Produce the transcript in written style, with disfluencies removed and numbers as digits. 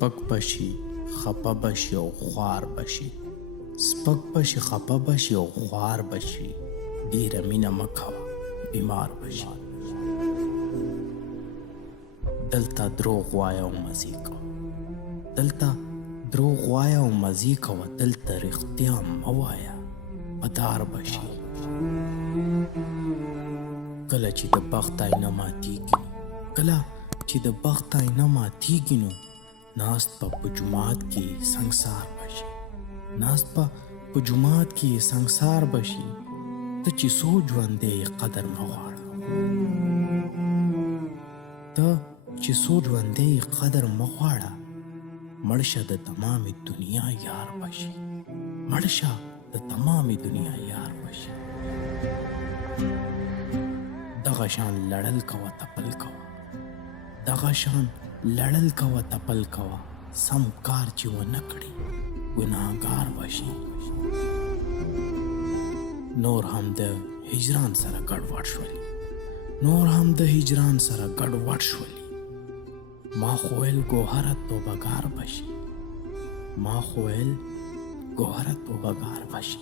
سپک بشي خپه بشي او خوار بشي سپک بشي خپه بشي او خوار بشي ډیره مینه مه کوه بیمار بشي دلته دروغ وایه او مزې کوه دلته دروغ وایه او مزې کوه دلته رښتیا مه وایه بدار بشي کله چې د بخت آینه ماتیږي کله چې د بخت آینه ماتیږي نو ناست په جومات کې سنګسار بشي ناست په جومات کې سنګسار بشي ته چې څو ژوندی قدر مه غواړه ته چې څو ژوندی قدر مه غواړه مړ شه د تمامې دنیا یار بشي مړ شه د تمامې دنیا یار بشي دغه شان لړل کوه تپل کوه دغه شان لړل کوه تپل کوه سم کار چې ونه کړي ګناهګار بشي نور هم د هجران سره ګډوډ شولي نور هم د هجران سره ګډوډ شولي ما خو ویل ګوهره توبهګار بشي ما خو ویل ګوهره توبهګار بشي